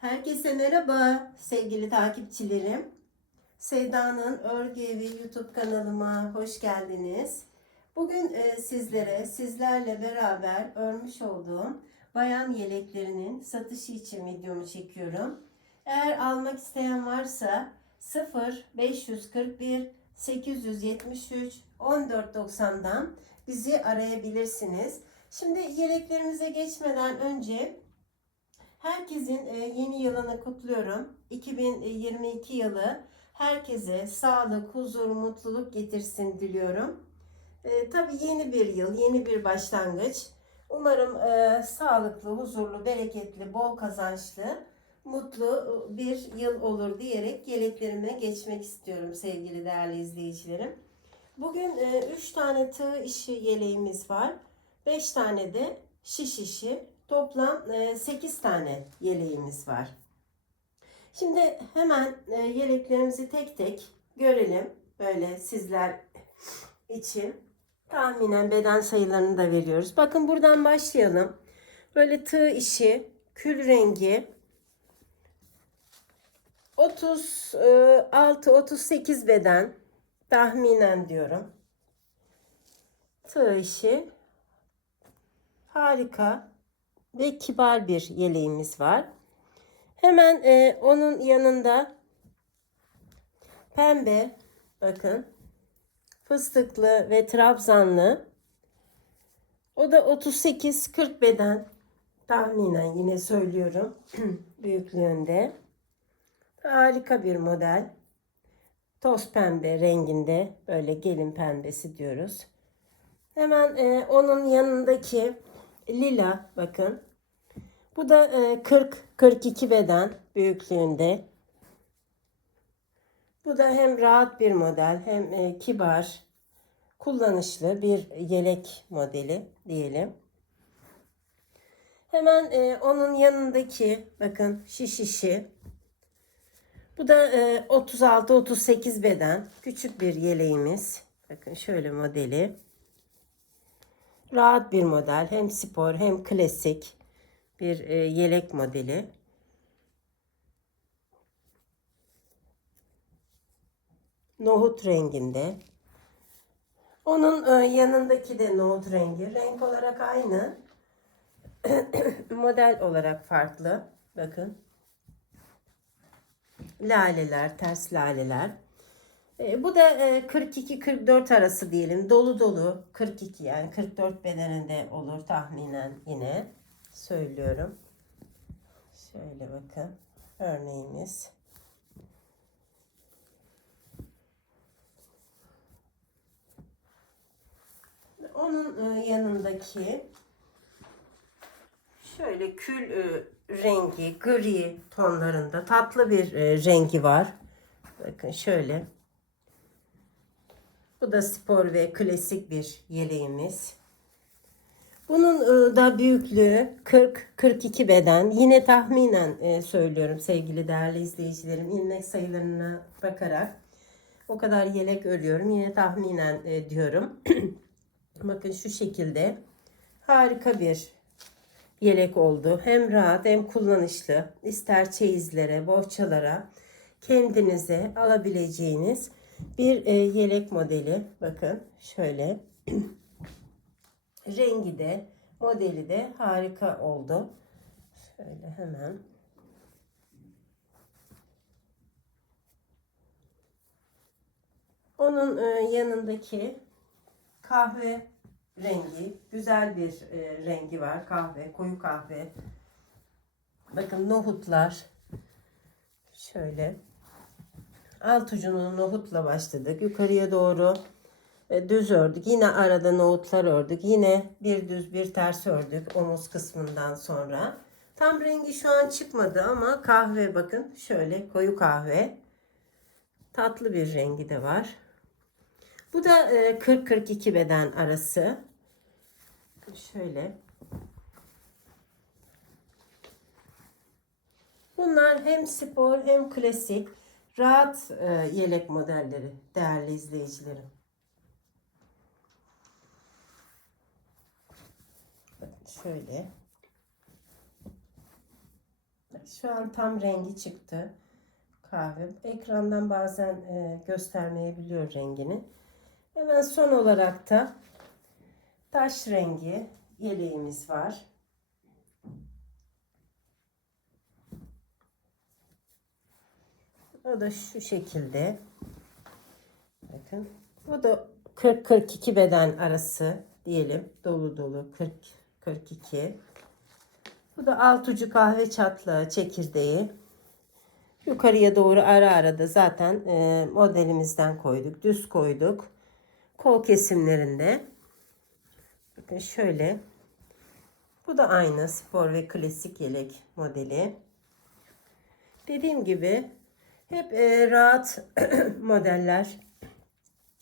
Herkese merhaba sevgili takipçilerim. Sevda'nın Örgü Evi YouTube kanalıma hoş geldiniz. Bugün e, sizlere, sizlerle beraber örmüş olduğum bayan yeleklerinin satışı için videomu çekiyorum. Eğer almak isteyen varsa 0 541 873 1490'dan bizi arayabilirsiniz. Şimdi yeleklerimize geçmeden önce Herkesin e, yeni yılını kutluyorum. 2022 yılı herkese sağlık, huzur, mutluluk getirsin diliyorum. E, tabii yeni bir yıl, yeni bir başlangıç. Umarım e, sağlıklı, huzurlu, bereketli, bol kazançlı, mutlu bir yıl olur diyerek yeleklerime geçmek istiyorum sevgili değerli izleyicilerim. Bugün 3 tane tığ işi yeleğimiz var. 5 tane de şiş işi. Toplam 8 tane yeleğimiz var. Şimdi hemen e, yeleklerimizi tek tek görelim. Böyle sizler için tahminen beden sayılarını da veriyoruz. Bakın buradan başlayalım. Böyle tığ işi, kül rengi 36-38 beden tahminen diyorum. Tığ işi harika ve kibar bir yeleğimiz var. Hemen e, onun yanında pembe bakın fıstıklı ve trabzanlı. O da 38-40 beden. Tahminen yine söylüyorum büyüklüğünde. Harika bir model. Toz pembe renginde böyle gelin pembesi diyoruz. Hemen e, onun yanındaki lila bakın. Bu da 40-42 beden büyüklüğünde. Bu da hem rahat bir model hem e, kibar, kullanışlı bir yelek modeli diyelim. Hemen e, onun yanındaki bakın şiş işi. Bu da 36-38 beden küçük bir yeleğimiz. Bakın şöyle modeli. Rahat bir model. Hem spor hem klasik bir e, yelek modeli. Nohut renginde. Onun e, yanındaki de nohut rengi. Renk olarak aynı. model olarak farklı. Bakın. Laleler, ters laleler. E, bu da 42-44 arası diyelim. Dolu dolu 42 yani 44 bedeninde olur tahminen yine. Söylüyorum. Şöyle bakın. Örneğimiz. Onun e, yanındaki şöyle kül e, rengi, gri tonlarında tatlı bir rengi var. Bakın şöyle. Bu da spor ve klasik bir yeleğimiz. Bunun e, da büyüklüğü 40-42 beden. Yine tahminen e, söylüyorum sevgili değerli izleyicilerim. ilmek sayılarına bakarak o kadar yelek örüyorum. Yine tahminen e, diyorum. Bakın şu şekilde harika bir yelek oldu. Hem rahat hem kullanışlı. İster çeyizlere, bohçalara kendinize alabileceğiniz bir e, yelek modeli. Bakın şöyle. Rengi de modeli de harika oldu. Şöyle hemen. Onun e, yanındaki kahve rengi, güzel bir e, rengi var. Kahve, koyu kahve. Bakın nohutlar. Şöyle alt ucunu nohutla başladık. Yukarıya doğru e, düz ördük. Yine arada nohutlar ördük. Yine bir düz bir ters ördük omuz kısmından sonra. Tam rengi şu an çıkmadı ama kahve bakın şöyle koyu kahve. Tatlı bir rengi de var. Bu da 40-42 e, beden arası. Şöyle. Bunlar hem spor hem klasik rahat e, yelek modelleri değerli izleyicilerim. Şöyle. Şu an tam rengi çıktı kahve. Ekrandan bazen e, göstermeyebiliyor rengini. Hemen son olarak da taş rengi yeleğimiz var. O da şu şekilde. Bakın. Bu da 40-42 beden arası diyelim. Dolu dolu 40-42. Bu da alt ucu kahve çatlağı çekirdeği. Yukarıya doğru ara ara da zaten e, modelimizden koyduk. Düz koyduk. Kol kesimlerinde. Bakın şöyle. Bu da aynı spor ve klasik yelek modeli. Dediğim gibi hep e, rahat modeller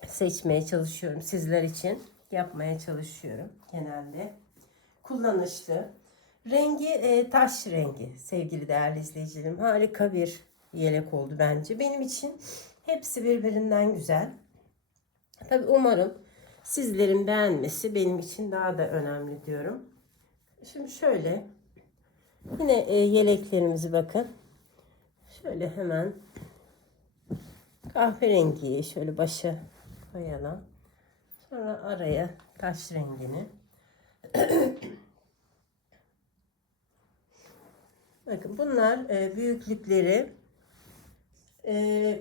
seçmeye çalışıyorum sizler için. Yapmaya çalışıyorum genelde. Kullanışlı. Rengi e, taş rengi sevgili değerli izleyicilerim. Harika bir yelek oldu bence. Benim için hepsi birbirinden güzel. Tabi umarım sizlerin beğenmesi benim için daha da önemli diyorum. Şimdi şöyle yine e, yeleklerimizi bakın. Şöyle hemen kahverengiyi şöyle başa koyalım. Sonra araya taş rengini. Bakın bunlar e, büyüklükleri e,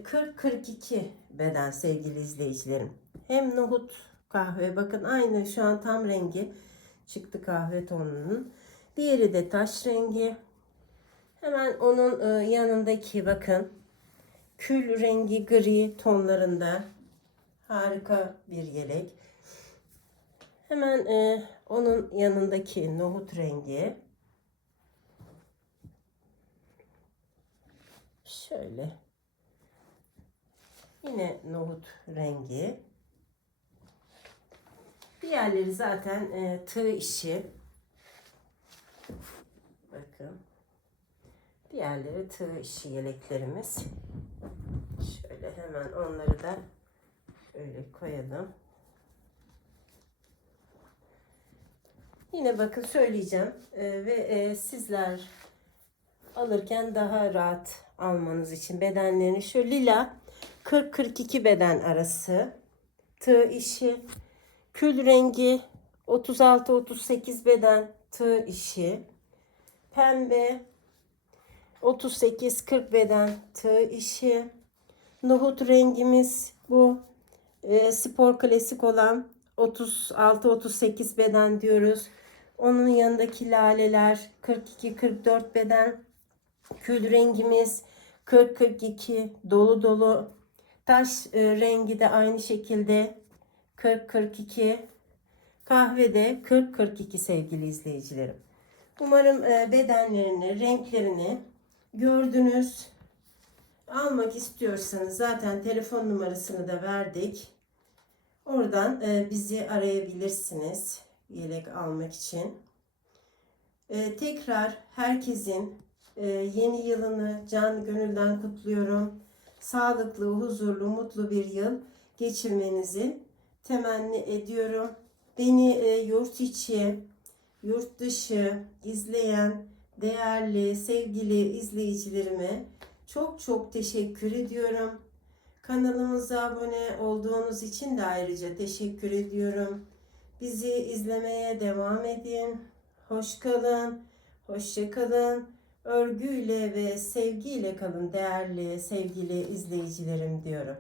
40-42 beden sevgili izleyicilerim. Hem nohut kahve bakın aynı şu an tam rengi çıktı kahve tonunun. Diğeri de taş rengi. Hemen onun e, yanındaki bakın kül rengi gri tonlarında harika bir yelek. Hemen e, onun yanındaki nohut rengi. Şöyle. Yine nohut rengi. Diğerleri zaten e, tığ işi. Bakın. Diğerleri tığ işi yeleklerimiz. Şöyle hemen onları da şöyle koyalım. Yine bakın söyleyeceğim e, ve e, sizler alırken daha rahat almanız için bedenlerini şu lila 40-42 beden arası tığ işi kül rengi 36-38 beden tığ işi pembe 38-40 beden tığ işi nohut rengimiz bu e, spor klasik olan 36-38 beden diyoruz. Onun yanındaki laleler 42-44 beden Kül rengimiz 40-42 dolu dolu. Taş e, rengi de aynı şekilde 40-42. Kahve de 40-42 sevgili izleyicilerim. Umarım e, bedenlerini, renklerini gördünüz. Almak istiyorsanız zaten telefon numarasını da verdik. Oradan e, bizi arayabilirsiniz yelek almak için. E, tekrar herkesin ee, yeni yılını can gönülden kutluyorum. Sağlıklı, huzurlu, mutlu bir yıl geçirmenizi temenni ediyorum. Beni e, yurt içi, yurt dışı izleyen değerli, sevgili izleyicilerime çok çok teşekkür ediyorum. Kanalımıza abone olduğunuz için de ayrıca teşekkür ediyorum. Bizi izlemeye devam edin. Hoş kalın, hoşça kalın örgüyle ve sevgiyle kalın değerli sevgili izleyicilerim diyorum.